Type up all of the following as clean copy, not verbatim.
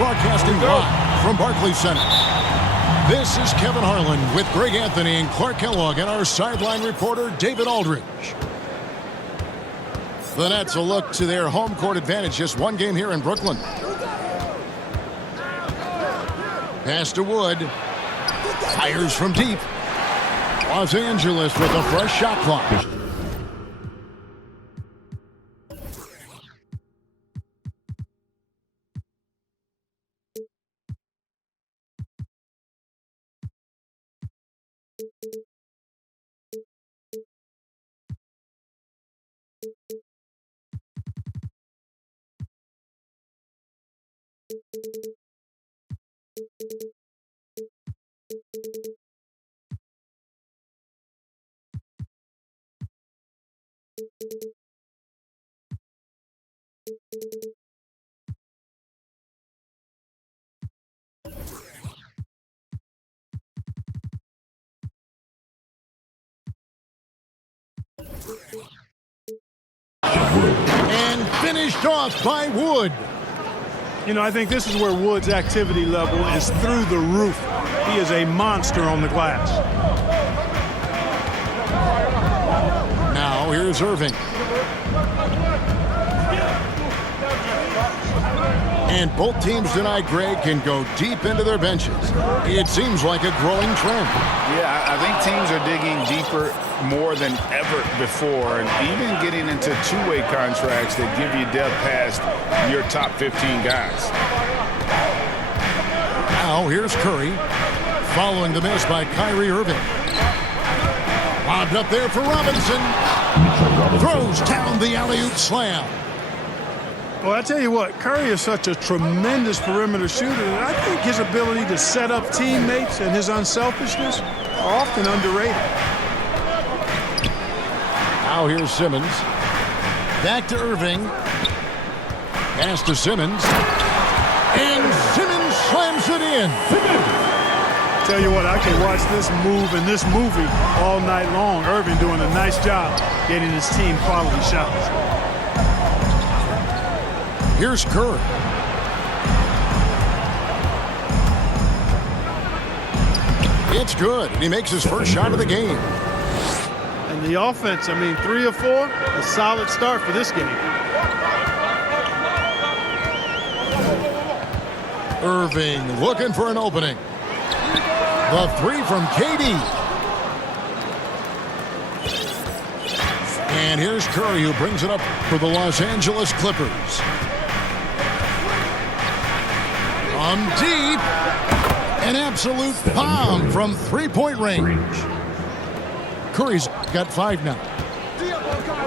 broadcasting live from Barclays Center. This is Kevin Harlan with Greg Anthony and Clark Kellogg and our sideline reporter, David Aldridge. The Nets will look to their home court advantage. Just one game here in Brooklyn. Pass to Wood. Fires from deep. Los Angeles with a fresh shot clock. And finished off by Wood. You know, I think this is where Wood's activity level is through the roof. He is a monster on the glass. Now here's Irving. And both teams tonight, Greg, can go deep into their benches. It seems like a growing trend. Yeah, I think teams are digging deeper more than ever before, and even getting into two-way contracts that give you depth past your top 15 guys. Now here's Curry, following the miss by Kyrie Irving. Lobbed up there for Robinson. Throws down the alley-oop slam. Well, I tell you what, Curry is such a tremendous perimeter shooter, and I think his ability to set up teammates and his unselfishness are often underrated. Now here's Simmons. Back to Irving. Pass to Simmons. And Simmons slams it in. Tell you what, I can watch this move and this movie all night long. Irving doing a nice job getting his team quality shots. Here's Curry. It's good. He makes his first shot of the game. And the offense, I mean, 3 of 4, a solid start for this game. Irving looking for an opening. The 3 from KD. And here's Curry, who brings it up for the Los Angeles Clippers. From deep, an absolute bomb from three-point range. Curry's got 5 now.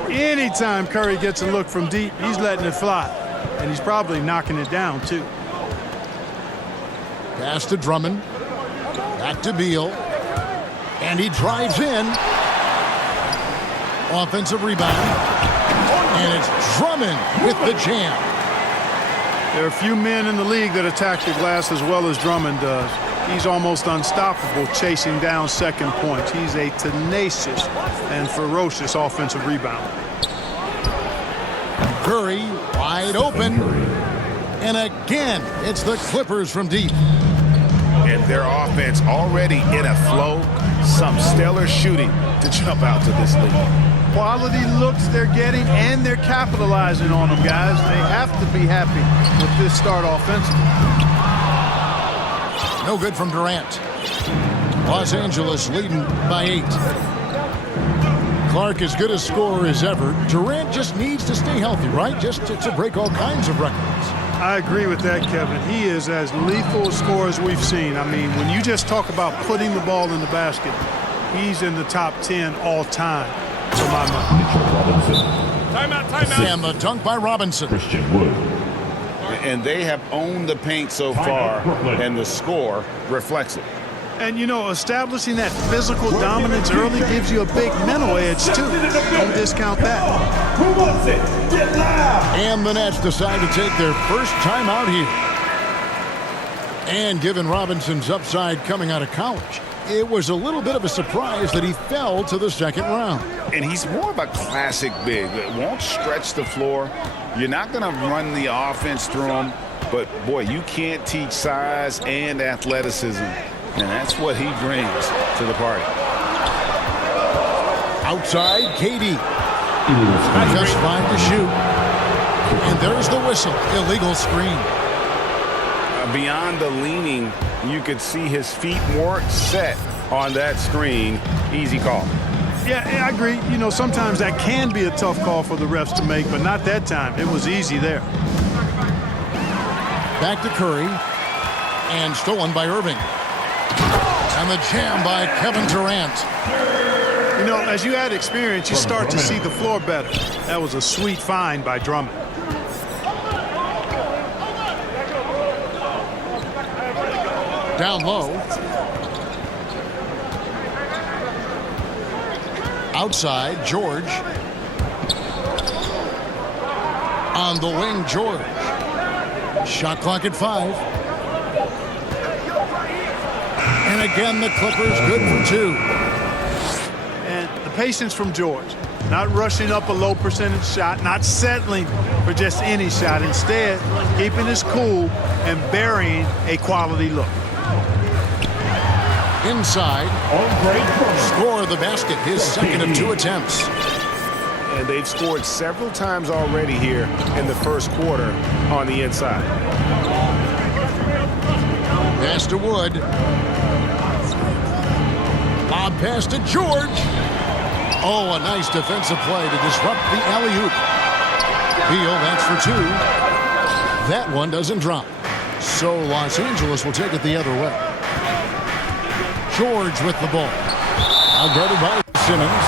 Anytime Curry gets a look from deep, he's letting it fly. And he's probably knocking it down, too. Pass to Drummond. Back to Beal. And he drives in. Offensive rebound. And it's Drummond with the jam. There are a few men in the league that attack the glass as well as Drummond does. He's almost unstoppable chasing down second points. He's a tenacious and ferocious offensive rebounder. Curry wide open. And again, it's the Clippers from deep. And their offense already in a flow. Some stellar shooting to jump out to this league. Quality looks they're getting, and they're capitalizing on them, guys. They have to be happy with this start offensively. No good from Durant. Los Angeles leading by 8. Clark as good a scorer as ever. Durant just needs to stay healthy, right? Just to break all kinds of records. I agree with that, Kevin. He is as lethal a scorer as we've seen. I mean, when you just talk about putting the ball in the basket, he's in the top 10 all time. For my money. Timeout. And the dunk by Robinson. Christian Wood. And they have owned the paint so far, and the score reflects it. And, you know, establishing that physical dominance early gives you a big mental edge, too. Don't discount that. Who wants it? Get loud! And the Nets decide to take their first time out here. And given Robinson's upside coming out of college, it was a little bit of a surprise that he fell to the second round. And he's more of a classic big. It won't stretch the floor. You're not going to run the offense through him. But, boy, you can't teach size and athleticism, and that's what he brings to the party. Outside, Katie. Just fine to shoot. And there's the whistle. Illegal screen. Beyond the leaning, you could see his feet weren't set on that screen. Easy call. Yeah, I agree. You know, sometimes that can be a tough call for the refs to make, but not that time. It was easy there. Back to Curry. And stolen by Irving. And the jam by Kevin Durant. You know, as you add experience, you start to see the floor better. That was a sweet find by Drummond. Down low. Outside, George. On the wing, George. Shot clock at 5. And again, the Clippers good for 2. And the patience from George. Not rushing up a low percentage shot, not settling for just any shot. Instead, keeping his cool and burying a quality look. Inside. Score the basket, his second of 2 attempts. And they've scored several times already here in the first quarter on the inside. Pass to Wood. Lob pass to George. Oh, a nice defensive play to disrupt the alley-oop. Beal, that's for 2. That one doesn't drop. So Los Angeles will take it the other way. George with the ball. Outguarded by Simmons.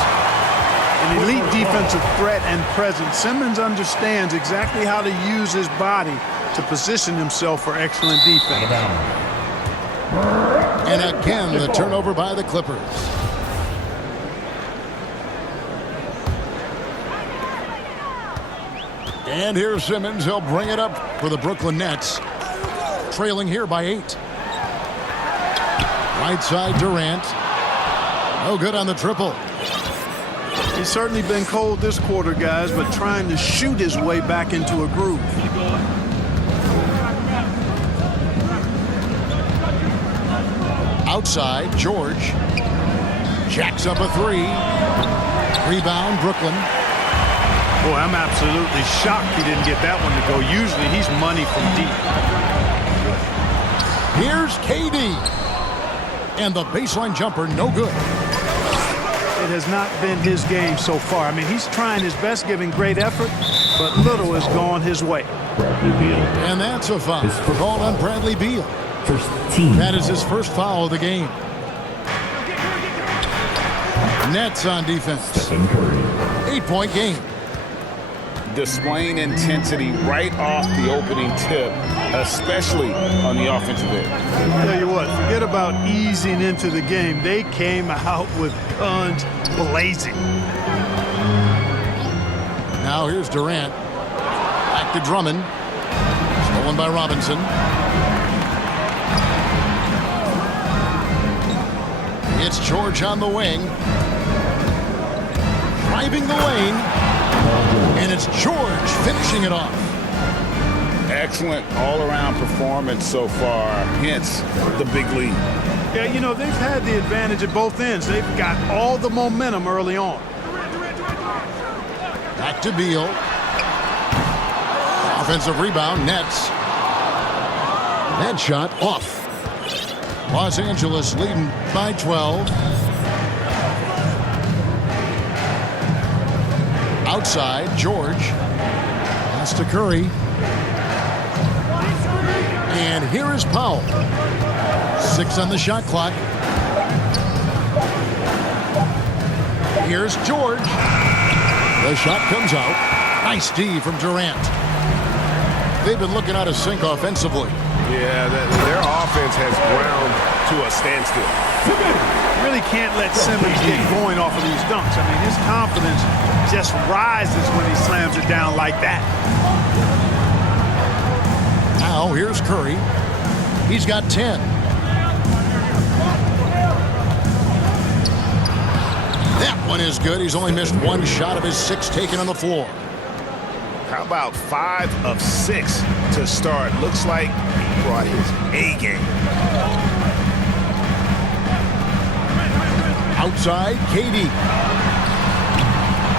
An elite defensive threat and presence. Simmons understands exactly how to use his body to position himself for excellent defense. And again, the turnover by the Clippers. And here's Simmons. He'll bring it up for the Brooklyn Nets. Trailing here by 8. Right side, Durant. No good on the triple. He's certainly been cold this quarter, guys, but trying to shoot his way back into a groove. Outside, George. Jacks up a 3. Rebound, Brooklyn. Boy, I'm absolutely shocked he didn't get that one to go. Usually he's money from deep. Here's KD. And the baseline jumper, no good. It has not been his game so far. I mean, he's trying his best, giving great effort, but little has gone his way. And that's a foul called on Bradley Beal. First team. That is his first foul of the game. Nets on defense. 8-point game. Displaying intensity right off the opening tip, especially on the offensive end. Tell you what, forget about easing into the game. They came out with guns blazing. Now here's Durant. Back to Drummond. Stolen by Robinson. It's George on the wing. Driving the lane. And it's George finishing it off. Excellent all-around performance so far, hence the big lead. Yeah, you know, they've had the advantage at both ends. They've got all the momentum early on. Back to Beal. Offensive rebound, Nets. That shot off. Los Angeles leading by 12. Outside, George. Pass to Curry. And here is Powell. 6 on the shot clock. Here's George. The shot comes out. Nice D from Durant. They've been looking out of sync offensively. Yeah, their offense has ground to a standstill. Really can't let Simmons get going off of these dunks. I mean, his confidence just rises when he slams it down like that. Now here's Curry. He's got 10. That one is good. He's only missed 1 shot of his 6 taken on the floor. How about 5 of 6 to start? Looks like he brought his A game. Outside, KD.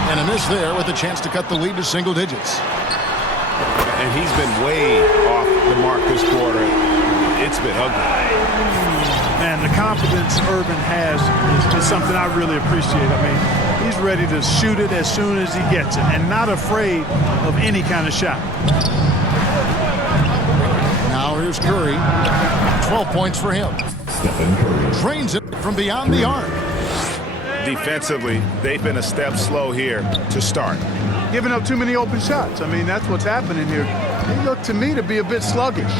And a miss there with a chance to cut the lead to single digits. And he's been way off the mark this quarter. It's been ugly. Man, the confidence Irvin has is something I really appreciate. I mean, he's ready to shoot it as soon as he gets it and not afraid of any kind of shot. Now here's Curry. 12 points for him. Drains it from beyond the arc. Defensively, they've been a step slow here to start. Giving up too many open shots. I mean, that's what's happening here. They look to me to be a bit sluggish.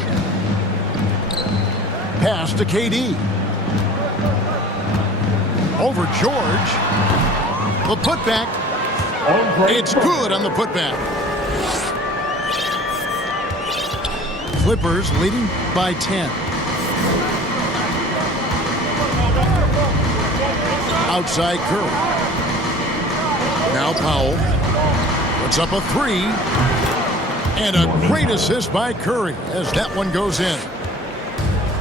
Pass to KD. Over George. The putback. It's good on the putback. Clippers leading by 10. Outside Curry. Now Powell. Puts up a 3. And a great assist by Curry as that one goes in.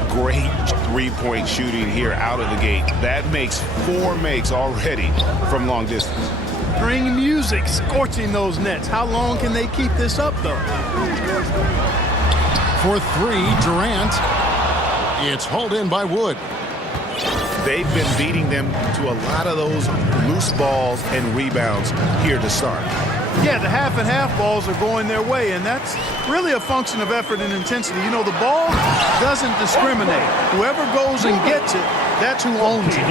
Great three-point shooting here out of the gate. That makes 4 makes already from long distance. String music scorching those nets. How long can they keep this up, though? For 3, Durant. It's hauled in by Wood. They've been beating them to a lot of those loose balls and rebounds here to start. Yeah, the half and half balls are going their way, and that's really a function of effort and intensity. You know, the ball doesn't discriminate. Whoever goes and gets it, that's who owns it.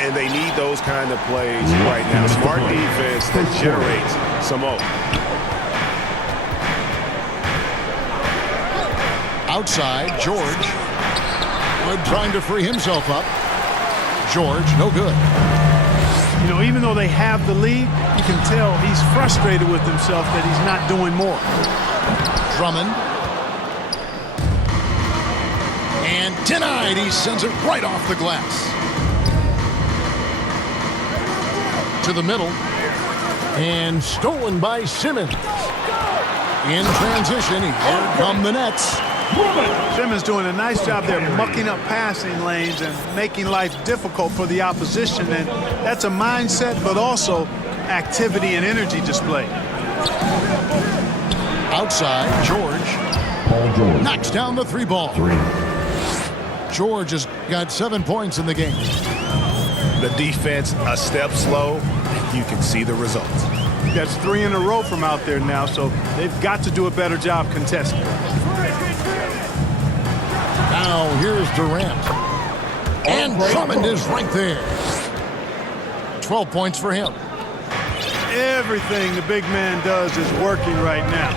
And they need those kind of plays right now. Smart defense that generates some more. Outside, George. Wood trying to free himself up. George, no good. You know, even though they have the lead, you can tell he's frustrated with himself that he's not doing more. Drummond. And denied. He sends it right off the glass. To the middle. And stolen by Simmons. In transition, here come the Nets. Simmons doing a nice job there mucking up passing lanes and making life difficult for the opposition, and that's a mindset but also activity and energy display. Outside, George knocks down the 3 ball. George has got 7 points in the game. The defense a step slow, you can see the results. That's 3 in a row from out there now, so they've got to do a better job contesting. Now here's Durant. And Drummond is right there. 12 points for him. Everything the big man does is working right now.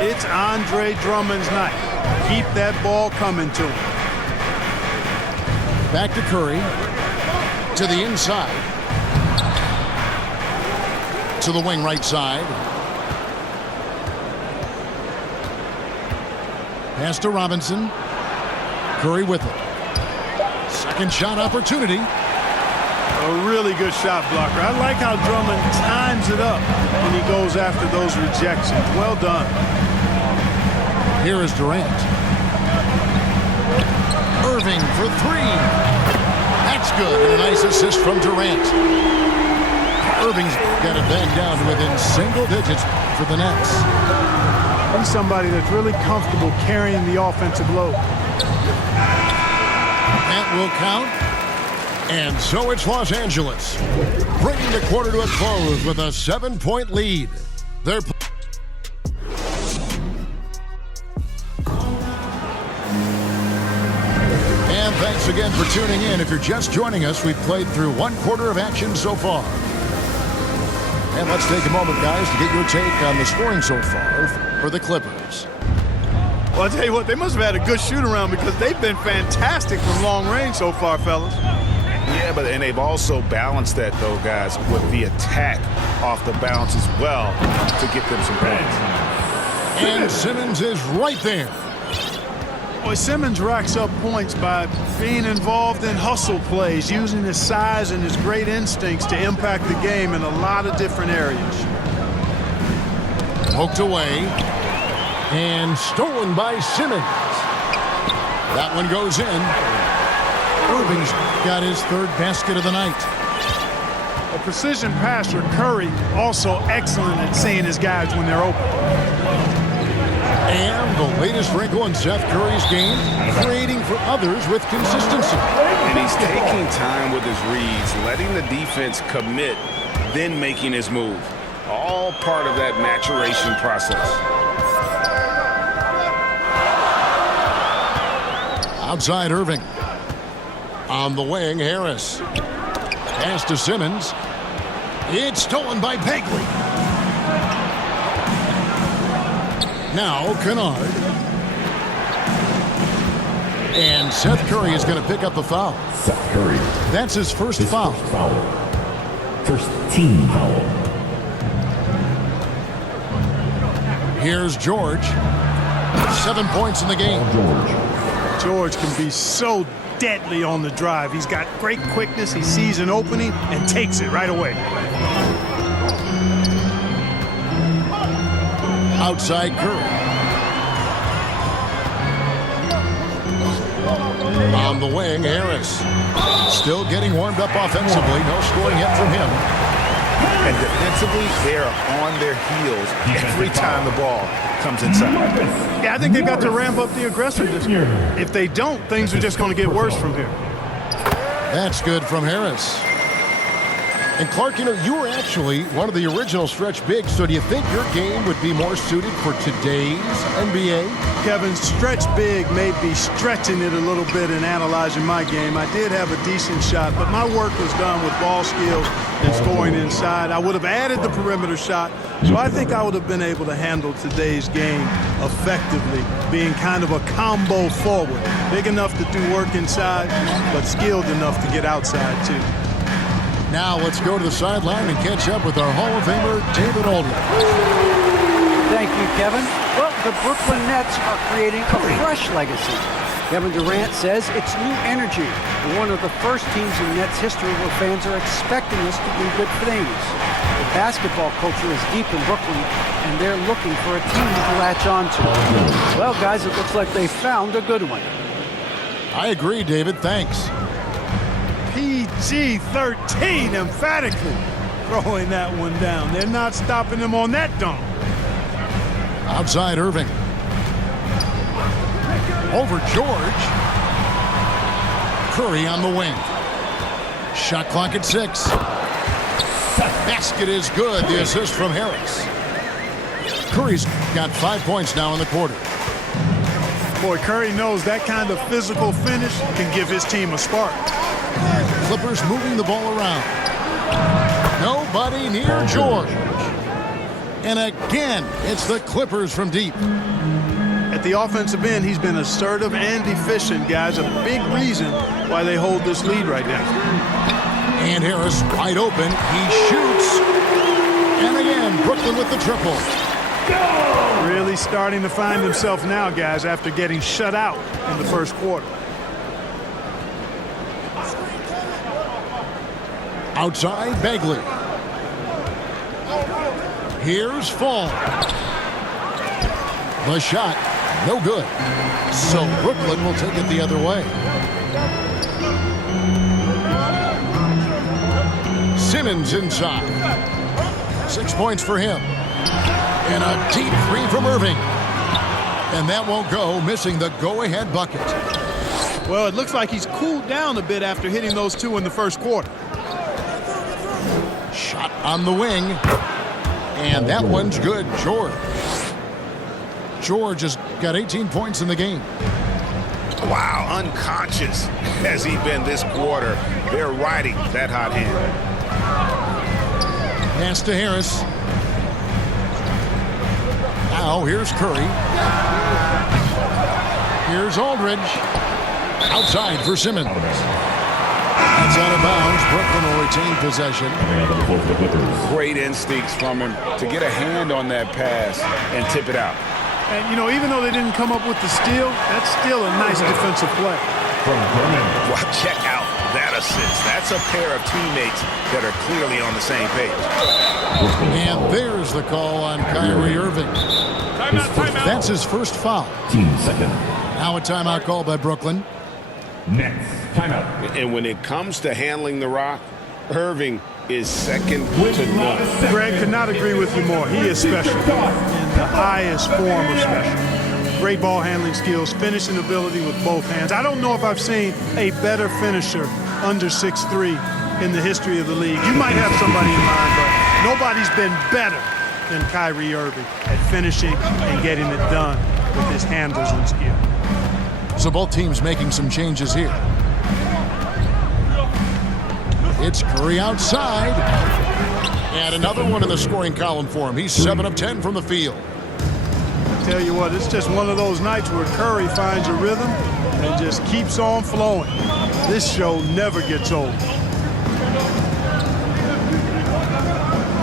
It's Andre Drummond's night. Keep that ball coming to him. Back to Curry. To the inside. To the wing right side. Pass to Robinson. Curry with it. Second shot opportunity. A really good shot blocker. I like how Drummond times it up when he goes after those rejections. Well done. Here is Durant. Irving for 3. That's good. And a nice assist from Durant. Irving's got it back down to within single digits for the Nets. He's somebody that's really comfortable carrying the offensive load. That will count. And so it's Los Angeles, bringing the quarter to a close with a 7-point lead. They're and thanks again for tuning in. If you're just joining us, we've played through 1 quarter of action so far. And let's take a moment, guys, to get your take on the scoring so far for the Clippers. Well, I'll tell you what, they must have had a good shoot-around because they've been fantastic from long range so far, fellas. Yeah, and they've also balanced that, though, guys, with the attack off the bounce as well to get them some points. And Simmons is right there. Boy, Simmons racks up points by being involved in hustle plays, using his size and his great instincts to impact the game in a lot of different areas. Poked away. And stolen by Simmons. That one goes in. Irving's got his third basket of the night. A precision passer, Curry, also excellent at seeing his guys when they're open. And the latest wrinkle in Seth Curry's game, creating for others with consistency. And he's taking time with his reads, letting the defense commit, then making his move. All part of that maturation process. Outside Irving. On the wing, Harris. Pass to Simmons. It's stolen by Bagley. Now Kennard. And Seth Curry is going to pick up a foul. Seth Curry. That's his first foul. First team foul. Here's George. 7 points in the game. George can be so deadly on the drive. He's got great quickness. He sees an opening and takes it right away. Outside Curry. On the wing, Harris. Still getting warmed up offensively. No scoring yet from him. And defensively, they are on their heels every time the ball comes inside. Yeah, I think they've got to ramp up the aggressiveness. If they don't, things are just going to get worse from here. That's good from Harris. And Clark, you were actually one of the original stretch bigs, so do you think your game would be more suited for today's NBA? Kevin, stretch big may be stretching it a little bit in analyzing my game. I did have a decent shot, but my work was done with ball skills and scoring inside. I would have added the perimeter shot, so I think I would have been able to handle today's game effectively, being kind of a combo forward. Big enough to do work inside, but skilled enough to get outside, too. Now let's go to the sideline and catch up with our Hall of Famer, David Aldridge. Thank you, Kevin. Well, the Brooklyn Nets are creating a fresh legacy. Kevin Durant says it's new energy. We're one of the first teams in Nets history where fans are expecting us to do good things. The basketball culture is deep in Brooklyn, and they're looking for a team to latch on to. Well, guys, it looks like they found a good one. I agree, David. Thanks. PG-13, emphatically throwing that one down. They're not stopping him on that dunk. Outside Irving. Over George. Curry on the wing. Shot clock at 6. Basket is good. The assist from Harris. Curry's got 5 points now in the quarter. Boy, Curry knows that kind of physical finish can give his team a spark. Clippers moving the ball around. Nobody near George. And again, it's the Clippers from deep. At the offensive end, he's been assertive and efficient, guys. A big reason why they hold this lead right now. And Harris wide open. He shoots. And again, Brooklyn with the triple. Really starting to find himself now, guys, after getting shut out in the first quarter. Outside, Bagley. Here's Fall. The shot, no good. So Brooklyn will take it the other way. Simmons inside. 6 points for him. And a deep three from Irving. And that won't go, missing the go-ahead bucket. Well, it looks like he's cooled down a bit after hitting those two in the first quarter. Shot on the wing. And that one's good. George has got 18 points in the game. Wow, unconscious has he been this quarter. They're riding that hot hand. Pass to Harris. Now here's Curry. Here's Aldridge. Outside for Simmons. That's out of bounds. Brooklyn will retain possession. Great instincts from him to get a hand on that pass and tip it out. And, even though they didn't come up with the steal, that's still a nice defensive play. Well, check out that assist. That's a pair of teammates that are clearly on the same page. And there's the call on Kyrie Irving. That's his first foul. Team second. Now a timeout call by Brooklyn. Nets. Timeout. And when it comes to handling the rock, Irving is second to none. Greg could not agree with you more. He is special in the highest form of special. Great ball handling skills, finishing ability with both hands. I don't know if I've seen a better finisher under 6'3" in the history of the league. You might have somebody in mind, but nobody's been better than Kyrie Irving at finishing and getting it done with his handles and skill. So both teams making some changes here. It's Curry outside. And another one in the scoring column for him. He's 7 of 10 from the field. Tell you what, it's just one of those nights where Curry finds a rhythm and just keeps on flowing. This show never gets old.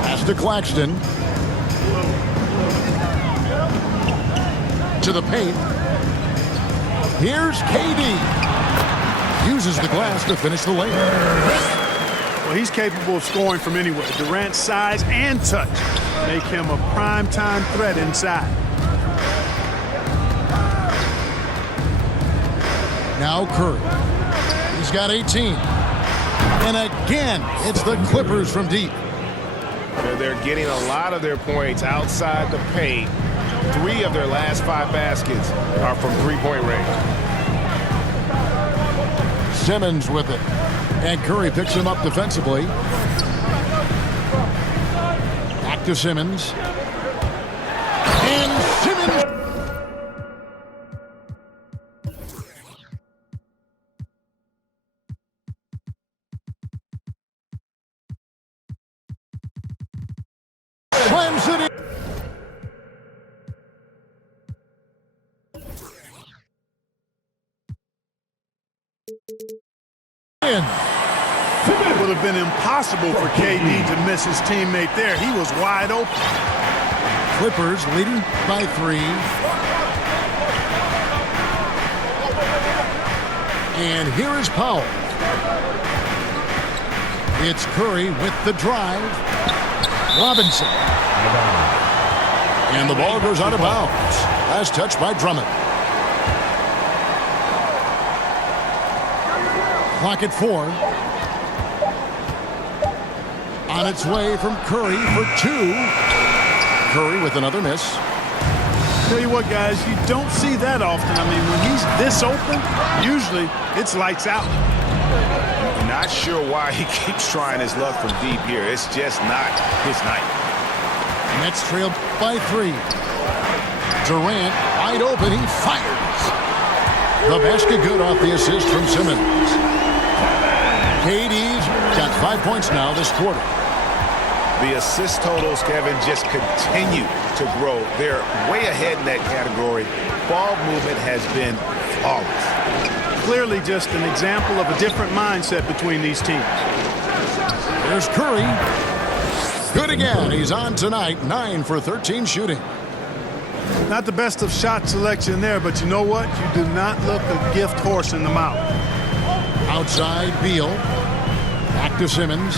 Pass to Claxton. To the paint. Here's KD. Uses the glass to finish the layup. Well, he's capable of scoring from anywhere. Durant's size and touch make him a prime-time threat inside. Now Curry. He's got 18. And again, it's the Clippers from deep. They're getting a lot of their points outside the paint. 3 of their last 5 baskets are from three-point range. Simmons with it. And Curry picks him up defensively. Back to Simmons. And Simmons. Slams it in. It would have been impossible for KD to miss his teammate there. He was wide open. Clippers leading by 3. And here is Powell. It's Curry with the drive. Robinson. And the ball goes out of bounds. As touched by Drummond. Clock at 4. On its way from Curry for 2. Curry with another miss. Tell you what, guys, you don't see that often. I mean, when he's this open, usually it's lights out. Not sure why he keeps trying his luck from deep here. It's just not his night. Nets trailed by 3. Durant wide open. He fires. The basket good off the assist from Simmons. KD's got 5 points now this quarter. The assist totals, Kevin, just continue to grow. They're way ahead in that category. Ball movement has been flawless. Clearly just an example of a different mindset between these teams. There's Curry. Good again. He's on tonight. 9 for 13 shooting. Not the best of shot selection there, but you know what? You do not look a gift horse in the mouth. Outside, Beal. Back to Simmons.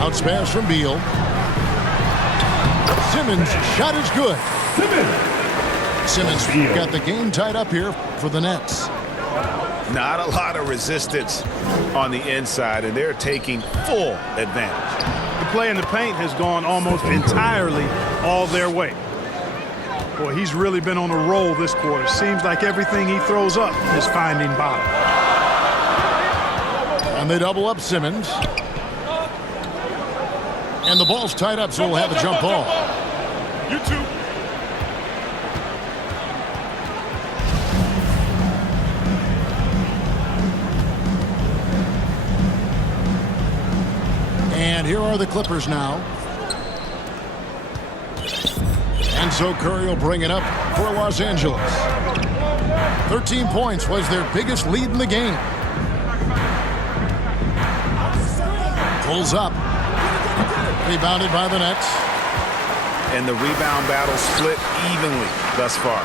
Outs pass from Beal. Simmons' shot is good. Simmons got the game tied up here for the Nets. Not a lot of resistance on the inside, and they're taking full advantage. The play in the paint has gone almost entirely all their way. Boy, he's really been on a roll this quarter. Seems like everything he throws up is finding bottom. And they double up Simmons. And the ball's tied up, so we'll have a jump ball. You too. And here are the Clippers now. And so Curry will bring it up for Los Angeles. 13 points was their biggest lead in the game. Pulls up. Rebounded by the Nets. And the rebound battle split evenly thus far.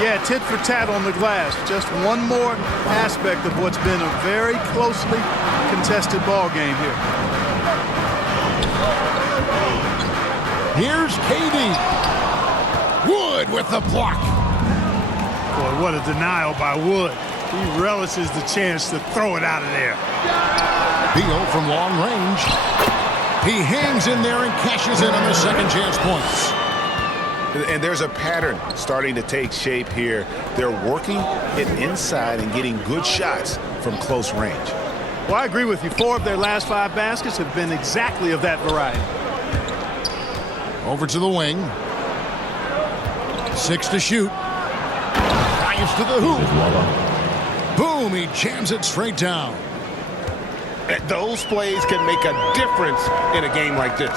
Yeah, tit for tat on the glass. Just one more aspect of what's been a very closely contested ball game here. Here's KD. Wood with the block. Boy, what a denial by Wood. He relishes the chance to throw it out of there. Beal from long range. He hangs in there and cashes in on the second chance points. And there's a pattern starting to take shape here. They're working it inside and getting good shots from close range. Well, I agree with you. 4 of their last 5 baskets have been exactly of that variety. Over to the wing. 6 to shoot. Drives to the hoop. Boom, he jams it straight down. Those plays can make a difference in a game like this.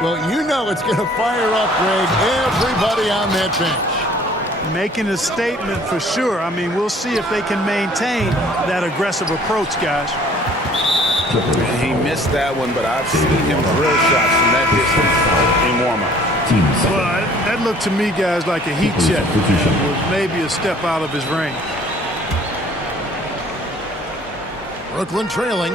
Well, you know it's going to fire up, Greg, everybody on that bench. Making a statement for sure. I mean, we'll see if they can maintain that aggressive approach, guys. He missed that one, but I've seen him drill shots from that distance in warm-up. Well, that looked to me, guys, like a heat check. It was maybe a step out of his range. Brooklyn trailing.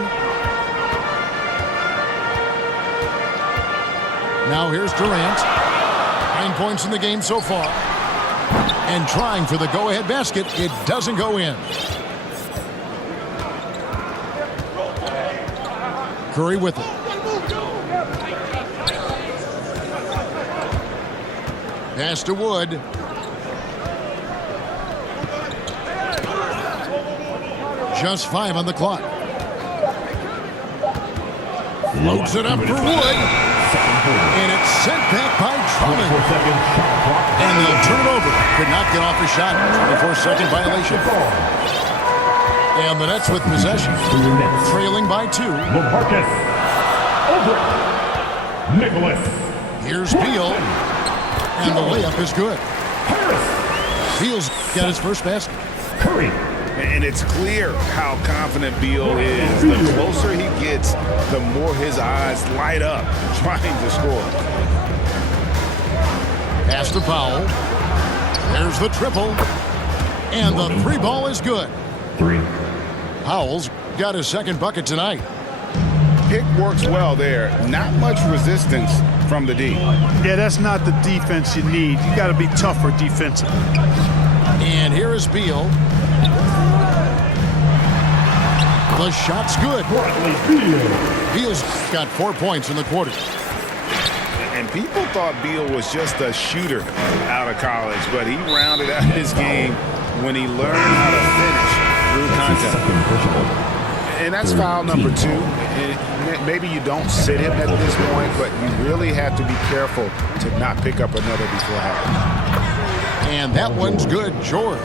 Now here's Durant. 9 points in the game so far. And trying for the go-ahead basket. It doesn't go in. Curry with it. Pass to Wood. Just 5 on the clock. Loads it up for Wood. And it's sent back by Drummond. And they'll turn it over. Could not get off a shot. 24-second violation. And the Nets with possession. Trailing by 2. LaMarcus Aldridge. Nicholas. Here's Beal. And the layup is good. Beal's got his first basket. Curry. And it's clear how confident Beal is. The closer he gets, the more his eyes light up trying to score. Pass to Powell. There's the triple. And the 3 ball is good. 3. Powell's got his second bucket tonight. Pick works well there. Not much resistance from the D. Yeah, that's not the defense you need. You got to be tougher defensively. And here is Beal. The shot's good. Beal's got 4 points in the quarter. And people thought Beal was just a shooter out of college, but he rounded out his game when he learned how to finish through contact. And that's foul number 2. Maybe you don't sit him at this point, but you really have to be careful to not pick up another before half. And that one's good, George.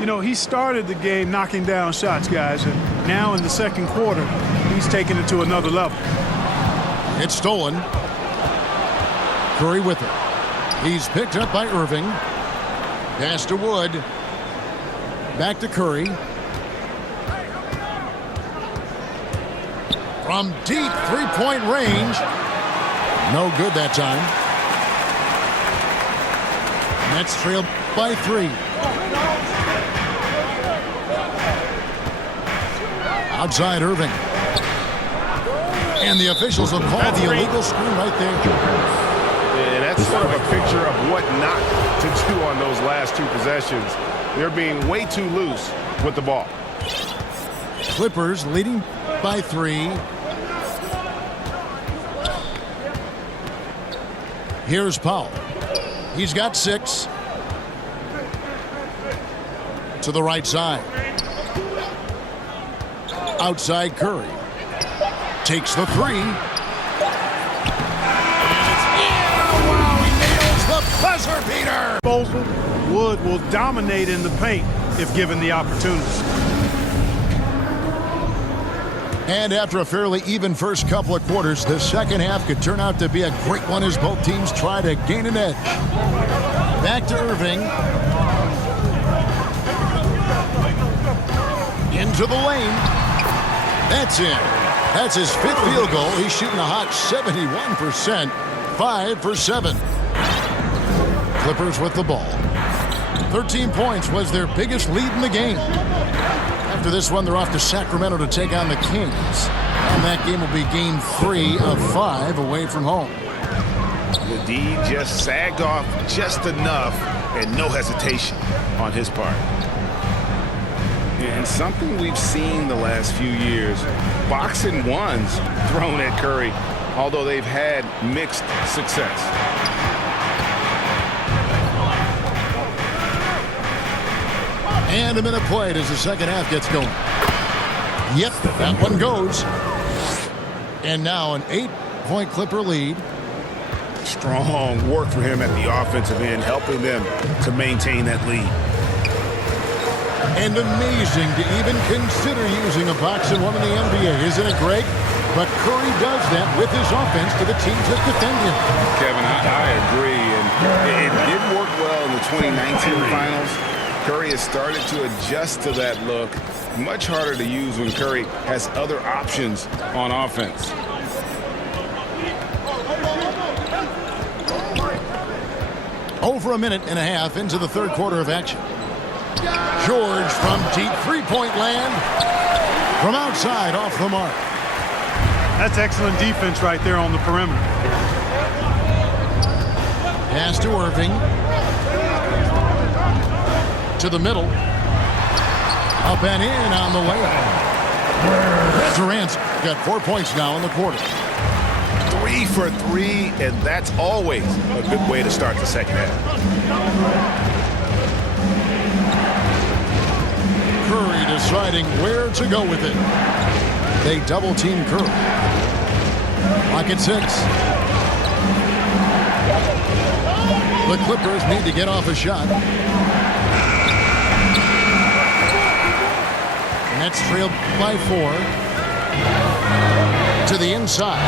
You know, he started the game knocking down shots, guys, and now in the second quarter, he's taking it to another level. It's stolen. Curry with it. He's picked up by Irving. Pass to Wood. Back to Curry. From deep 3-point range. No good that time. Nets trail by 3. Outside Irving. And the officials will call the illegal screen right there. And that's sort of a picture of what not to do on those last 2 possessions. They're being way too loose with the ball. Clippers leading by 3. Here's Powell. He's got 6. To the right side. Outside Curry. Takes the 3. And it's in. Wow, he nails the buzzer beater. Wood will dominate in the paint if given the opportunity. And after a fairly even first couple of quarters, the second half could turn out to be a great one as both teams try to gain an edge. Back to Irving. Into the lane. That's in. That's his 5th field goal. He's shooting a hot 71%. 5 for 7. Clippers with the ball. 13 points was their biggest lead in the game. After this one, they're off to Sacramento to take on the Kings. And that game will be game 3 of 5 away from home. The D just sagged off just enough and no hesitation on his part. And something we've seen the last few years, boxing ones thrown at Curry, although they've had mixed success. And a minute played as the second half gets going. Yep, that one goes. And now an 8-point Clipper lead. Strong work for him at the offensive end, helping them to maintain that lead. And amazing to even consider using a boxing one in the NBA. Isn't it great? But Curry does that with his offense to the teams that defend him. Kevin, I agree. And it did work well in the 2019 finals. Curry has started to adjust to that look. Much harder to use when Curry has other options on offense. Over a minute and a half into the third quarter of action. George from deep three-point land. From outside, off the mark. That's excellent defense right there on the perimeter. Pass to Irving. To the middle. Up and in on the layup. Durant's got 4 points now in the quarter. 3 for 3, and that's always a good way to start the second half. Curry deciding where to go with it. They double team Curry. Clock at 6. The Clippers need to get off a shot. Nets trailed by 4. To the inside.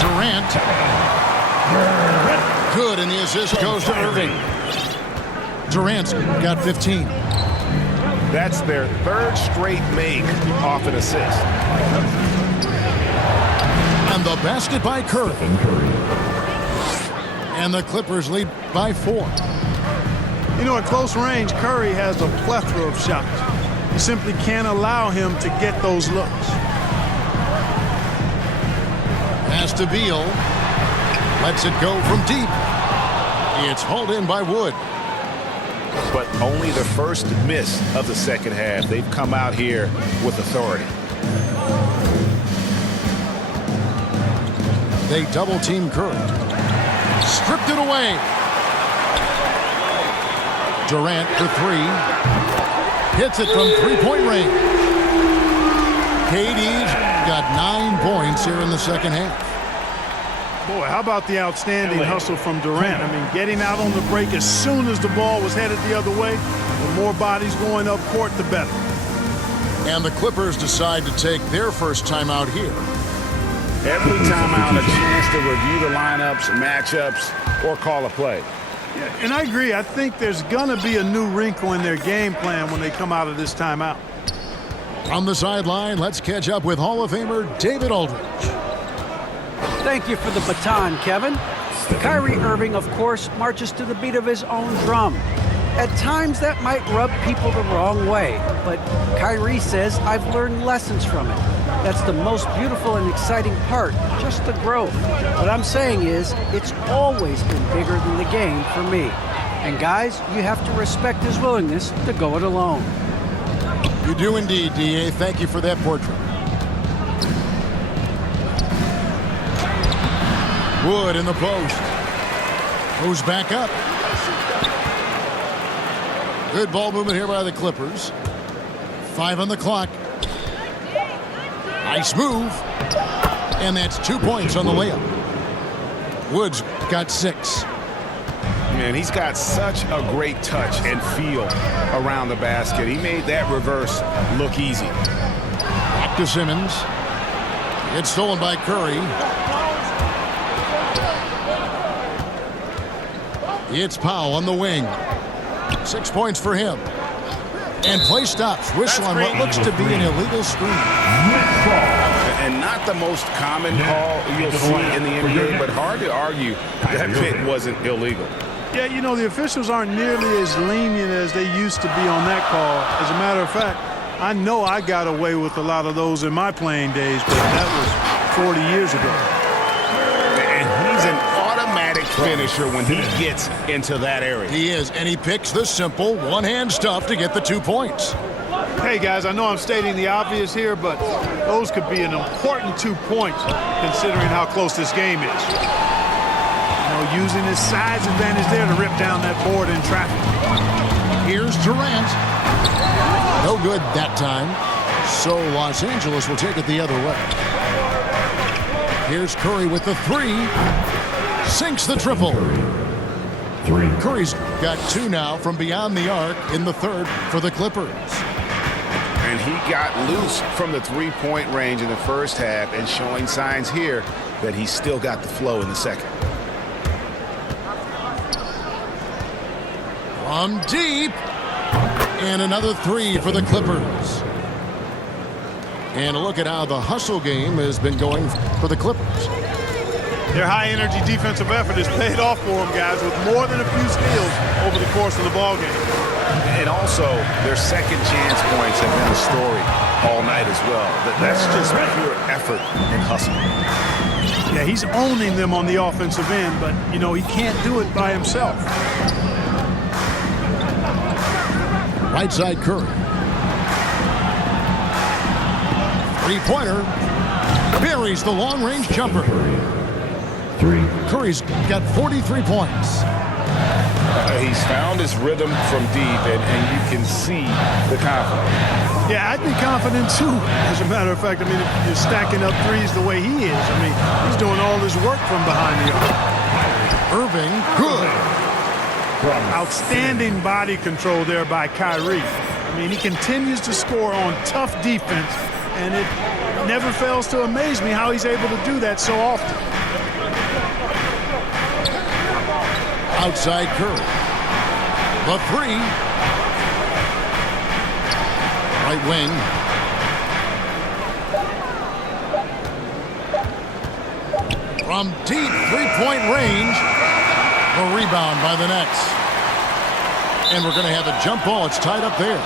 Durant. Good, and the assist goes to Irving. Durant's got 15. That's their third straight make off an assist. And the basket by Curry. And the Clippers lead by 4. You know, at close range, Curry has a plethora of shots. You simply can't allow him to get those looks. Pass to Beal. Lets it go from deep. It's hauled in by Wood. But only the first miss of the second half. They've come out here with authority. They double team Curry. Stripped it away. Durant for 3. Hits it from three-point range. KD's got 9 points here in the second half. Boy, how about the outstanding hustle from Durant? I mean, getting out on the break as soon as the ball was headed the other way. The more bodies going up court, the better. And the Clippers decide to take their first timeout here. Every timeout, a chance to review the lineups, matchups, or call a play. Yeah, and I agree. I think there's going to be a new wrinkle in their game plan when they come out of this timeout. On the sideline, let's catch up with Hall of Famer David Aldridge. Thank you for the baton, Kevin. Kyrie Irving, of course, marches to the beat of his own drum. At times, that might rub people the wrong way, but Kyrie says, I've learned lessons from it. That's the most beautiful and exciting part, just the growth. What I'm saying is, it's always been bigger than the game for me. And guys, you have to respect his willingness to go it alone. You do indeed, D.A. Thank you for that portrait. Wood in the post. Goes back up. Good ball movement here by the Clippers. 5 on the clock. Nice move. And that's 2 points on the layup. Wood's got 6. Man, he's got such a great touch and feel around the basket. He made that reverse look easy. Back to Simmons. It's stolen by Curry. It's Powell on the wing. 6 points for him. And play stops. Whistle on what looks to be an illegal screen. And not the most common call you'll see in the NBA, but hard to argue that it wasn't illegal. Yeah, you know, the officials aren't nearly as lenient as they used to be on that call. As a matter of fact, I know I got away with a lot of those in my playing days, but that was 40 years ago. And he's an automatic finisher when he gets into that area. He is, and he picks the simple one-hand stuff to get the 2 points. Hey, guys, I know I'm stating the obvious here, but those could be an important 2 points considering how close this game is. You know, using his size advantage there to rip down that board in traffic. Here's Durant. No good that time. So Los Angeles will take it the other way. Here's Curry with the 3. Sinks the triple. 3. Curry's got 2 now from beyond the arc in the third for the Clippers. And he got loose from the three-point range in the first half and showing signs here that he's still got the flow in the second. From deep. And another 3 for the Clippers. And a look at how the hustle game has been going for the Clippers. Their high-energy defensive effort has paid off for them, guys, with more than a few steals over the course of the ballgame. And also, their second chance points have been the story all night as well. That's just pure effort and hustle. Yeah, he's owning them on the offensive end, but, you know, he can't do it by himself. Right side Curry. Three-pointer. Buries the long-range jumper. 3. Curry's got 43 points. He's found his rhythm from deep, and you can see the confidence. Yeah, I'd be confident, too. As a matter of fact, I mean, if you're stacking up threes the way he is, I mean, he's doing all his work from behind the arc. Irving, good. Outstanding body control there by Kyrie. I mean, he continues to score on tough defense, and it never fails to amaze me how he's able to do that so often. Outside Curry. The 3. Right wing. From deep three-point range. A rebound by the Nets. And we're going to have a jump ball. It's tied up there.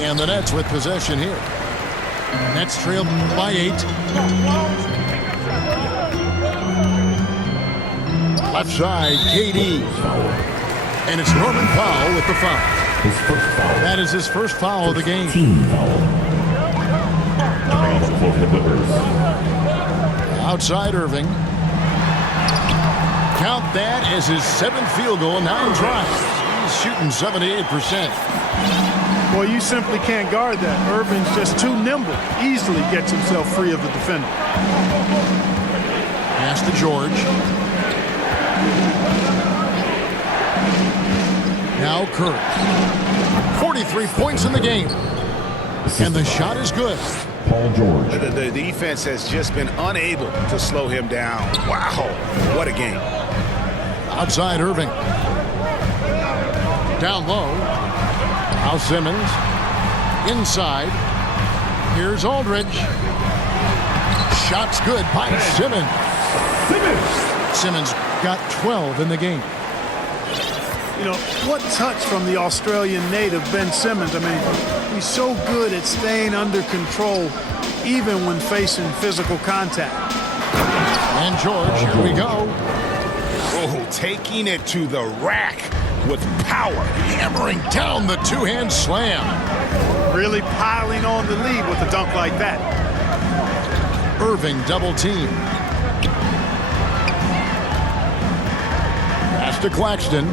And the Nets with possession here. Nets trailed by 8. Left side, KD. And it's Norman Powell with the foul. His first foul. That is his first foul of the game. Team foul. For the Clippers. Outside Irving. Count that as his 7th field goal in 9 tries. He's shooting 78%. Well, you simply can't guard that. Irving's just too nimble. Easily gets himself free of the defender. Pass to George. Now Curry. 43 points in the game. And the shot is good. Paul George. The defense has just been unable to slow him down. Wow, what a game. Outside Irving. Down low. Now Simmons. Inside. Here's Aldridge. Shot's good by Simmons. Simmons got 12 in the game. You know, what touch from the Australian native, Ben Simmons. I mean, he's so good at staying under control even when facing physical contact. And George, here we go. Oh, taking it to the rack with power. Hammering down the two-hand slam. Really piling on the lead with a dunk like that. Irving double team. Pass to Claxton.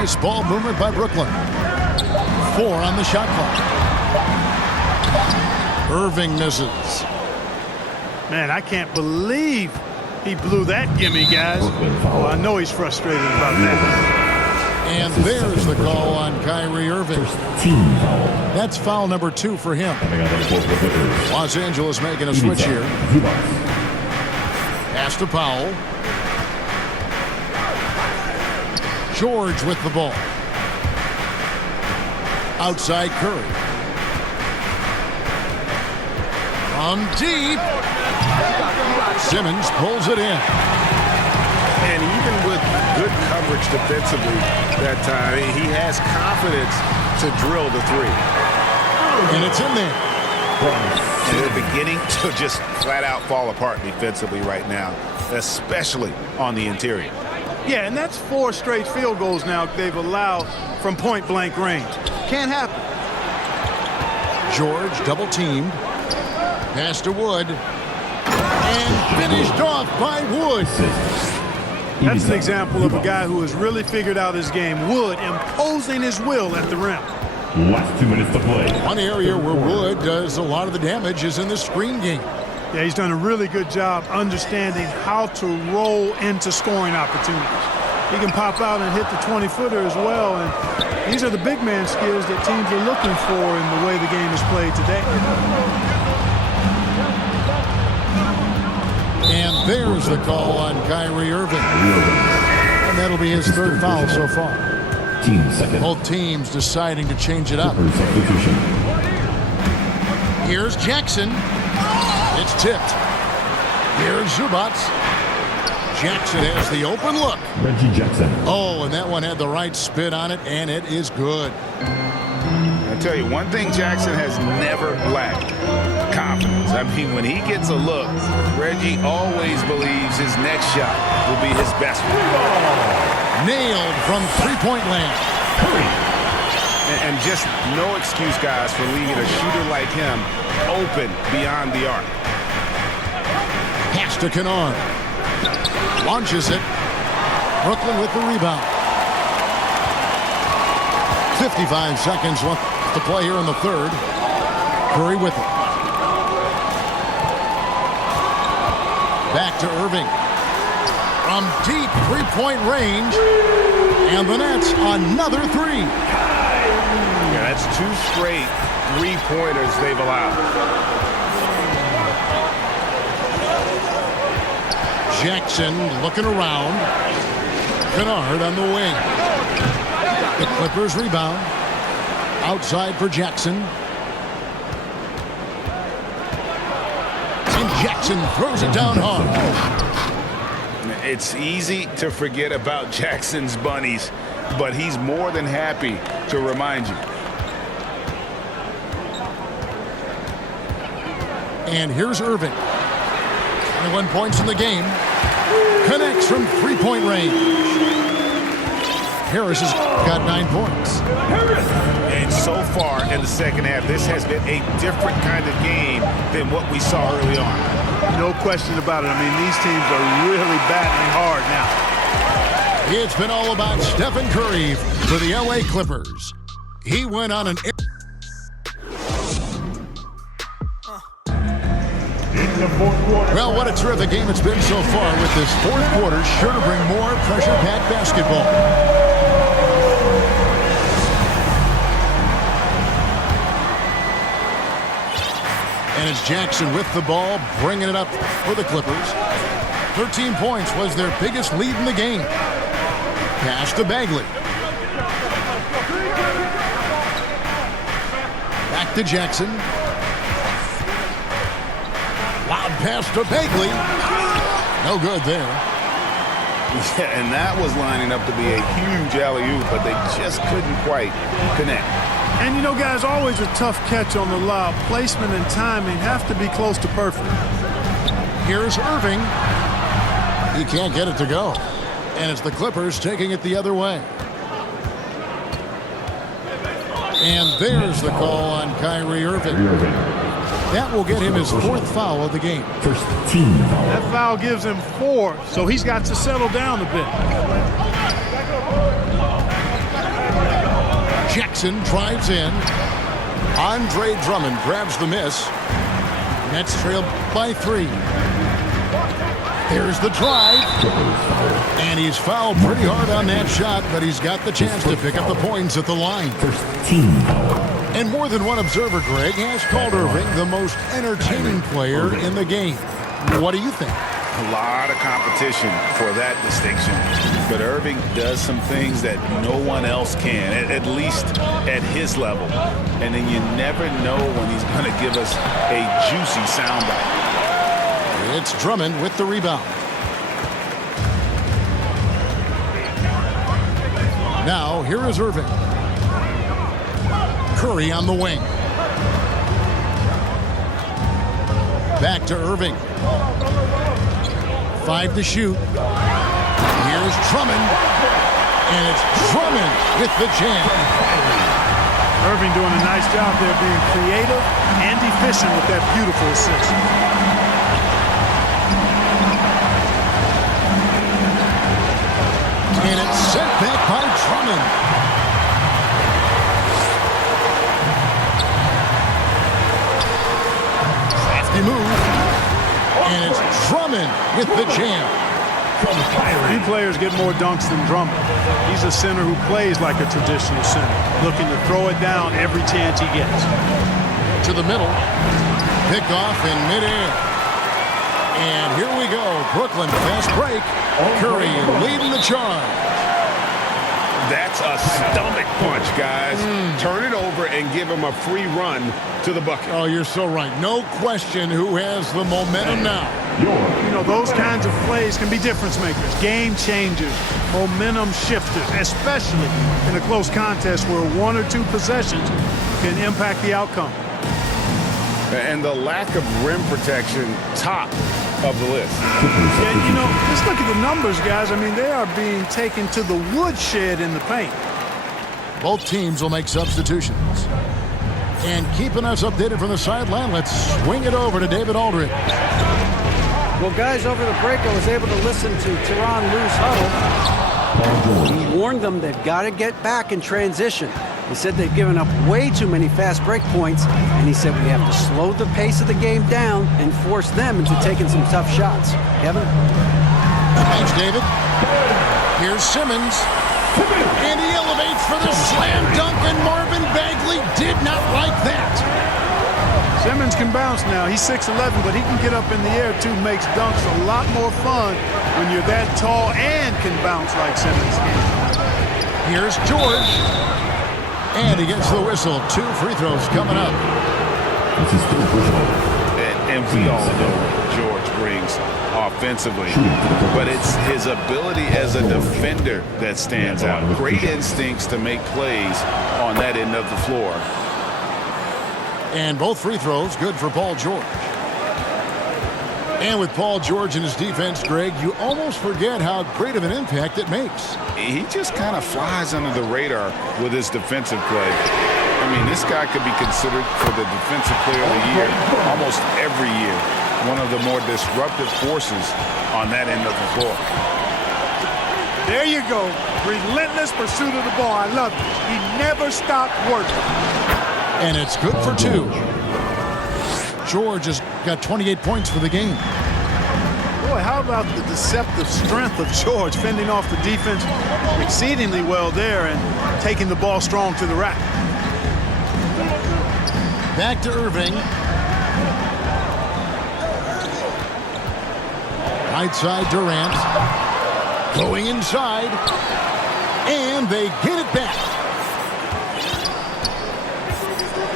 Nice ball movement by Brooklyn. 4 on the shot clock. Irving misses. Man, I can't believe he blew that gimme, guys. Oh, I know he's frustrated about that. And there's the call on Kyrie Irving. Team foul. That's foul number 2 for him. Los Angeles making a switch here. Pass to Powell. George with the ball. Outside Curry. From deep. Simmons pulls it in. And even with good coverage defensively that time, he has confidence to drill the three. And it's in there. And they're beginning to just flat out fall apart defensively right now, especially on the interior. Yeah, and that's 4 straight field goals now they've allowed from point-blank range. Can't happen. George double teamed. Pass to Wood. And finished off by Wood. That's an example of a guy who has really figured out his game. Wood imposing his will at the rim. Last 2 minutes to play. One area where Wood does a lot of the damage is in the screen game. Yeah, he's done a really good job understanding how to roll into scoring opportunities. He can pop out and hit the 20-footer as well, and these are the big man skills that teams are looking for in the way the game is played today. And there's the call on Kyrie Irving. And that'll be his 3rd foul so far. Team second. Both teams deciding to change it up. Substitution. Here's Jackson. It's tipped. Here's Zubac. Jackson has the open look. Reggie Jackson. Oh, and that one had the right spin on it, and it is good. I'll tell you, one thing Jackson has never lacked: confidence. I mean, when he gets a look, Reggie always believes his next shot will be his best one. Nailed from three-point land. And just no excuse, guys, for leaving a shooter like him open beyond the arc. Pass to Kennard. Launches it. Brooklyn with the rebound. 55 seconds left to play here in the 3rd. Curry with it. Back to Irving. From deep three-point range. And the Nets another 3. Yeah, that's 2 straight three-pointers they've allowed. Jackson looking around. Kennard on the wing. The Clippers rebound. Outside for Jackson. And Jackson throws it down hard. It's easy to forget about Jackson's bunnies, but he's more than happy to remind you. And here's Irving. 21 points in the game. Connects from three-point range. Harris has got 9 points. And so far in the second half, this has been a different kind of game than what we saw early on. No question about it. I mean, these teams are really battling hard now. It's been all about Stephen Curry for the LA Clippers. He went on an... Well, what a terrific game it's been so far, with this 4th quarter sure to bring more pressure-packed basketball. And it's Jackson with the ball, bringing it up for the Clippers. 13 points was their biggest lead in the game. Pass to Bagley. Back to Jackson. Loud pass to Bagley. No good there. Yeah, and that was lining up to be a huge alley-oop, but they just couldn't quite connect. And you know, guys, always a tough catch on the lob. Placement and timing have to be close to perfect. Here's Irving. He can't get it to go. And it's the Clippers taking it the other way. And there's the call on Kyrie Irving. That will get him his 4th foul of the game. First team foul. That foul gives him 4, so he's got to settle down a bit. Jackson drives in. Andre Drummond grabs the miss. Nets trail by 3. There's the drive. And he's fouled pretty hard on that shot, but he's got the chance to pick up the points at the line. First team foul. And more than one observer, Greg, has called Irving the most entertaining player in the game. What do you think? A lot of competition for that distinction. but Irving does some things that no one else can, at least at his level. And then you never know when he's going to give us a juicy soundbite. It's Drummond with the rebound. Now, here is Irving. Curry on the wing. Back to Irving. 5 to shoot. Here's Drummond. And it's Drummond with the jam. Irving doing a nice job there being creative and efficient with that beautiful assist. And it's sent back by Drummond. Crafty move. And it's Drummond with the jam. Few players get more dunks than Drummond. He's a center who plays like a traditional center, looking to throw it down every chance he gets. To the middle. Pick off in midair. And here we go. Brooklyn fast break. Curry leading the charge. That's a stomach punch, guys. Turn it over and give him a free run to the bucket. Oh, you're so right. No question who has the momentum now. You know, those kinds of plays can be difference makers, game changers, momentum shifters, especially in a close contest where 1 or 2 possessions can impact the outcome. And the lack of rim protection, top of the list. Yeah, you know, just look at the numbers, guys. I mean, they are being taken to the woodshed in the paint. Both teams will make substitutions. And keeping us updated from the sideline, let's swing it over to David Aldridge. Well, guys, over the break, I was able to listen to Tyronn Lue's huddle. He warned them they've got to get back in transition. He said they've given up way too many fast break points, and he said we have to slow the pace of the game down and force them into taking some tough shots. Kevin? Thanks, David. Here's Simmons. And he elevates for the slam dunk, and Marvin Bagley did not like that. Simmons can bounce now. He's 6'11", but he can get up in the air, too. Makes dunks a lot more fun when you're that tall and can bounce like Simmons can. Here's George. And he gets the whistle. 2 free throws coming up. This is still personal. And we all know what George brings offensively, but it's his ability as a defender that stands out. Great instincts to make plays on that end of the floor. And both free throws good for Paul George. And with Paul George in his defense, Greg, you almost forget how great of an impact it makes. He just kind of flies under the radar with his defensive play. I mean, this guy could be considered for the Defensive Player of the Year almost every year. One of the more disruptive forces on that end of the floor. There you go. Relentless pursuit of the ball. I love it. He never stopped working. And it's good for 2. George has got 28 points for the game. Boy, how about the deceptive strength of George fending off the defense exceedingly well there and taking the ball strong to the rack. Back to Irving. Right side Durant. Going inside. And they get it back.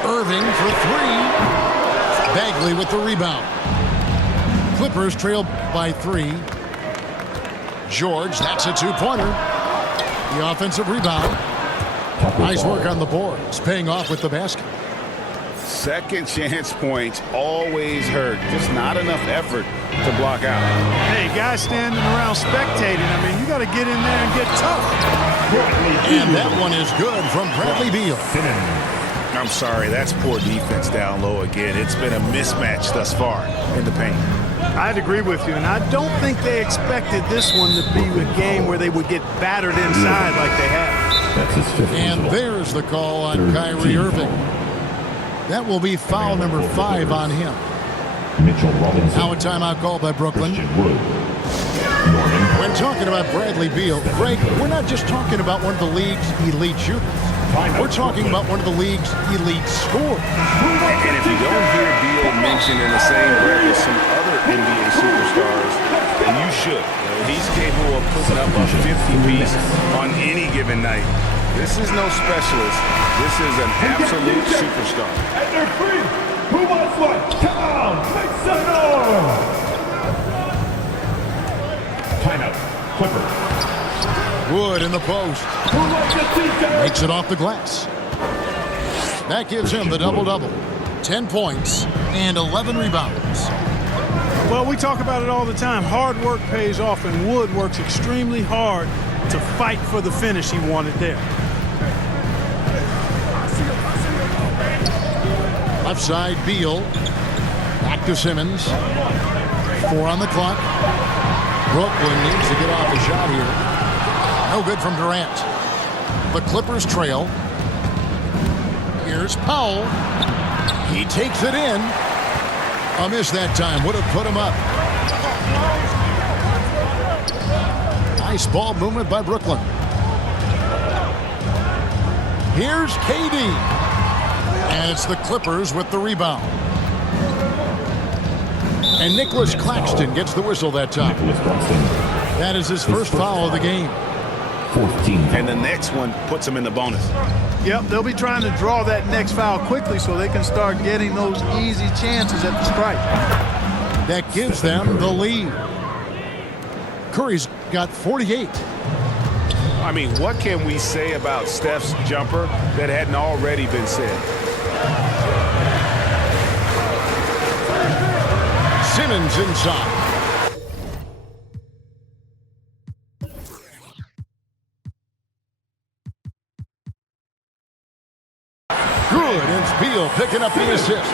Irving for 3. Bagley with the rebound. Clippers trail by 3. George, that's a 2-pointer. The offensive rebound. Nice work on the boards, paying off with the basket. Second chance points always hurt. Just not enough effort to block out. Hey, guys standing around spectating. I mean, you got to get in there and get tough. And that one is good from Bradley Beal. I'm sorry, that's poor defense down low again. It's been a mismatch thus far in the paint. I'd agree with you, and I don't think they expected this one to be a game where they would get battered inside like they have. That's his 5th. And there's the call on Kyrie Irving. That will be foul number 5 on him. Mitchell Robinson. Now a timeout called by Brooklyn. Christian Wood. Norman. When talking about Bradley Beal, Greg, we're not just talking about one of the league's elite shooters. We're talking about one of the league's elite scorers. And if you don't hear Beal mentioned in the same breath as some other NBA superstars, then you should. He's capable of putting up a 50-piece on any given night. This is no specialist. This is an absolute superstar. And they're free. Who wants one? Come on, make some noise. Timeout. Clippers. Wood in the post. Makes it off the glass. That gives him the double-double. 10 points and 11 rebounds. Well, we talk about it all the time. Hard work pays off, and Wood works extremely hard to fight for the finish he wanted there. Left side, Beal. Back to Simmons. 4 on the clock. Brooklyn needs to get off a shot here. No good from Durant. The Clippers trail. Here's Powell. He takes it in. A miss that time. Would have put him up. Nice ball movement by Brooklyn. Here's KD. And it's the Clippers with the rebound. And Nicholas Claxton gets the whistle that time. That is his first foul of the game. 14. And the next one puts him in the bonus. Yep, they'll be trying to draw that next foul quickly so they can start getting those easy chances at the strike. That gives them the lead. Curry's got 48. I mean, what can we say about Steph's jumper that hadn't already been said? Simmons inside. Good, and Beal picking up the assist.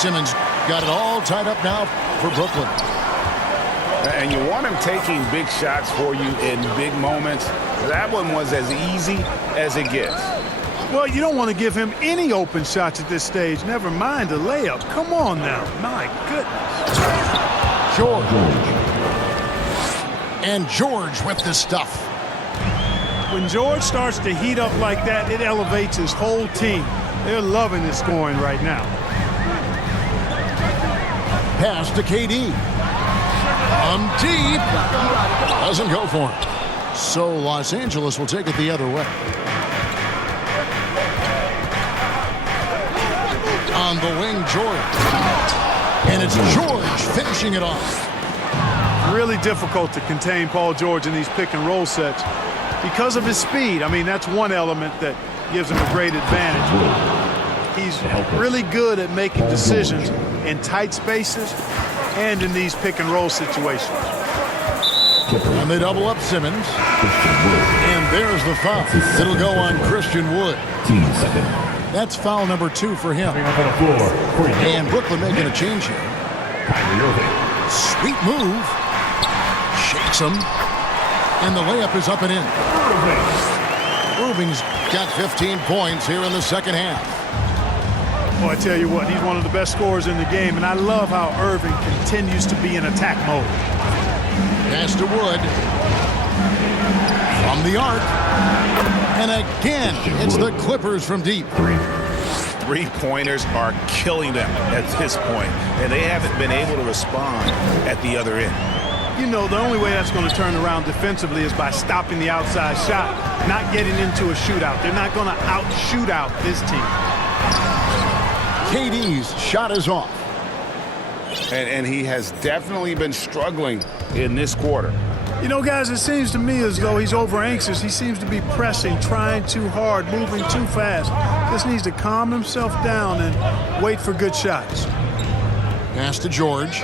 Simmons got it all tied up now for Brooklyn. And you want him taking big shots for you in big moments. That one was as easy as it gets. Well, you don't want to give him any open shots at this stage. Never mind a layup. Come on now. My goodness. George. And George with the stuff. When George starts to heat up like that, it elevates his whole team. They're loving his scoring right now. Pass to KD. Deep. Doesn't go for him. So Los Angeles will take it the other way. On the wing, George. And it's George finishing it off. Really difficult to contain Paul George in these pick and roll sets because of his speed. I mean, that's one element that gives him a great advantage. He's really good at making decisions in tight spaces and in these pick and roll situations. And they double up Simmons. And there's the foul. It'll go on Christian Wood. That's foul number 2 for him. And Brooklyn making a change here. Sweet move. Shakes him. And the layup is up and in. Irving's got 15 points here in the second half. Well, I tell you what, he's one of the best scorers in the game, and I love how Irving continues to be in attack mode. Pass to Wood. From the arc. And again, it's the Clippers from deep. Three-pointers are killing them at this point, and they haven't been able to respond at the other end. You know, the only way that's going to turn around defensively is by stopping the outside shot, not getting into a shootout. They're not going to out-shoot out this team. KD's shot is off. And he has definitely been struggling in this quarter. You know, guys, it seems to me as though he's over-anxious. He seems to be pressing, trying too hard, moving too fast. Just needs to calm himself down and wait for good shots. Pass to George.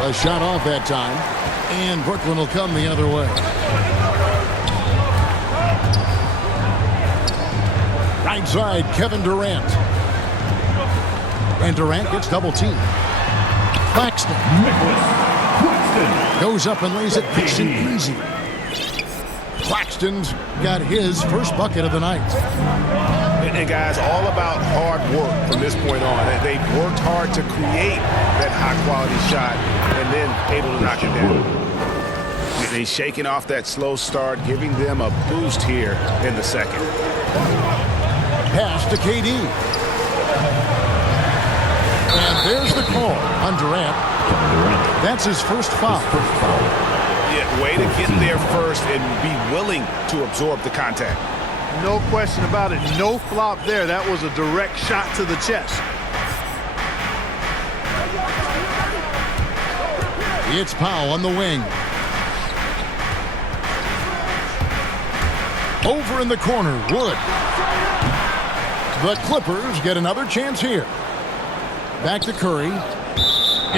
A shot off that time. And Brooklyn will come the other way. Right side, Kevin Durant. And Durant gets double teamed. Claxton goes up and lays it nice and easy. Claxton's got his first bucket of the night. And guys, all about hard work from this point on. They've worked hard to create that high-quality shot and then able to knock it down. He's shaking off that slow start, giving them a boost here in the second. Pass to KD. And there's the call on Durant. That's his first foul. Yeah, way to get there first and be willing to absorb the contact. No question about it. No flop there. That was a direct shot to the chest. It's Powell on the wing. Over in the corner, Wood. The Clippers get another chance here. Back to Curry.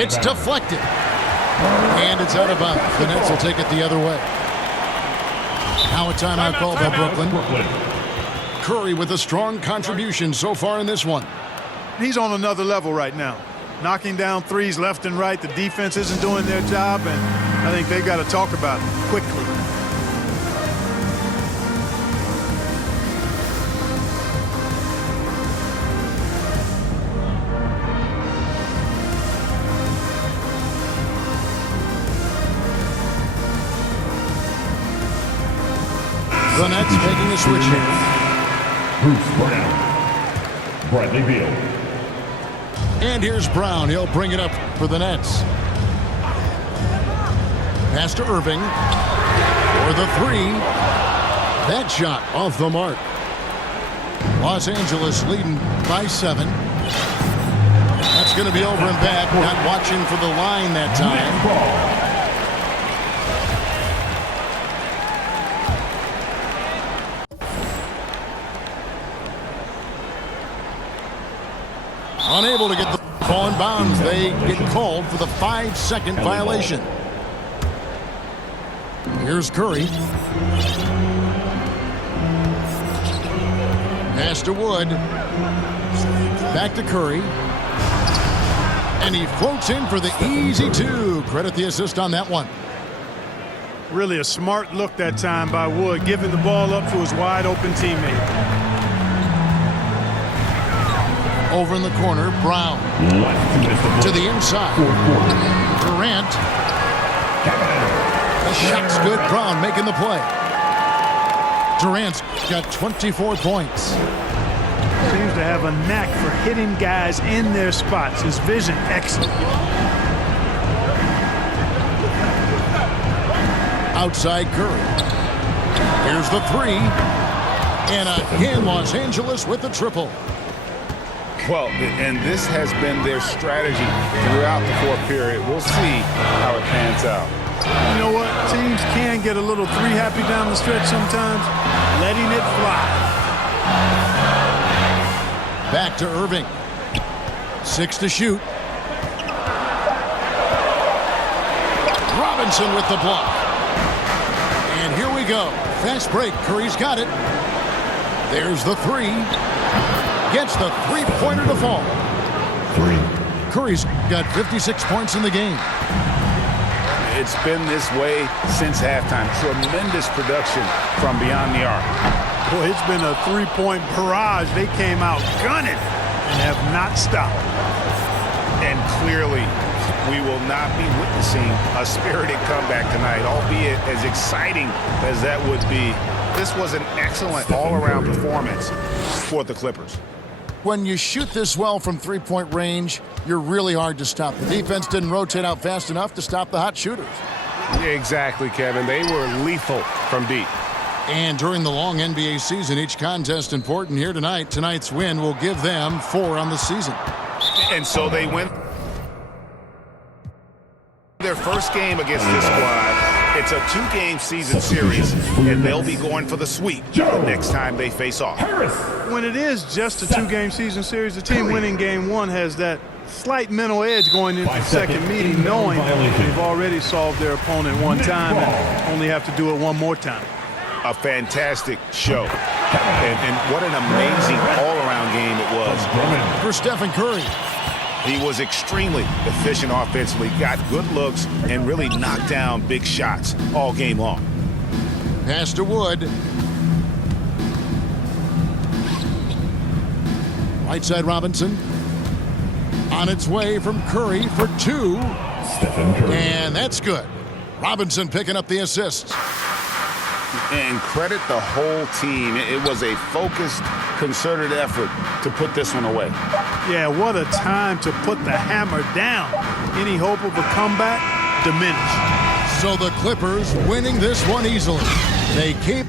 It's deflected. And it's out of bounds. The Nets will take it the other way. Now a timeout called by Brooklyn. Curry with a strong contribution so far in this one. He's on another level right now. Knocking down threes left and right. The defense isn't doing their job, and I think they've got to talk about it quickly. The Nets making a switch here. Bruce Brown. Bradley Beal. And here's Brown. He'll bring it up for the Nets. Pass to Irving. For the three. That shot off the mark. Los Angeles leading by 7. That's going to be over and back. Not watching for the line that time. Unable to get the ball in bounds. They get called for the 5-second violation. Here's Curry. Pass to Wood. Back to Curry. And he floats in for the easy 2. Credit the assist on that one. Really a smart look that time by Wood, giving the ball up to his wide open teammate. Over in the corner, Brown. To the inside. Durant. The shot's good. Brown making the play. Durant's got 24 points. Seems to have a knack for hitting guys in their spots. His vision excellent. Outside Curry. Here's the 3. And again, Los Angeles with the triple. Well, and this has been their strategy throughout the fourth period. We'll see how it pans out. You know what? Teams can get a little three happy down the stretch sometimes. Letting it fly. Back to Irving. 6 to shoot. Robinson with the block. And here we go. Fast break. Curry's got it. There's the 3. Gets the three-pointer to fall. 3. Curry's got 56 points in the game. It's been this way since halftime. Tremendous production from beyond the arc. Boy, it's been a three-point barrage. They came out gunning and have not stopped. And clearly, we will not be witnessing a spirited comeback tonight, albeit as exciting as that would be. This was an excellent all-around performance for the Clippers. When you shoot this well from three-point range, you're really hard to stop. The defense didn't rotate out fast enough to stop the hot shooters. Exactly, Kevin. They were lethal from deep. And during the long NBA season, each contest important here tonight. Tonight's win will give them 4 on the season. And so they win their first game against this squad. It's a 2-game season series, and they'll be going for the sweep the next time they face off. When it is just a 2-game season series, the team winning game 1 has that slight mental edge going into the second meeting, knowing they've already solved their opponent one time and only have to do it one more time. A fantastic show. And what an amazing all-around game it was. For Stephen Curry. He was extremely efficient offensively, got good looks, and really knocked down big shots all game long. Pass to Wood. Right side Robinson. On its way from Curry for 2. Stephen Curry. And that's good. Robinson picking up the assist. And credit the whole team. It was a focused, concerted effort to put this one away. Yeah, what a time to put the hammer down. Any hope of a comeback? Diminished. So the Clippers winning this one easily. They keep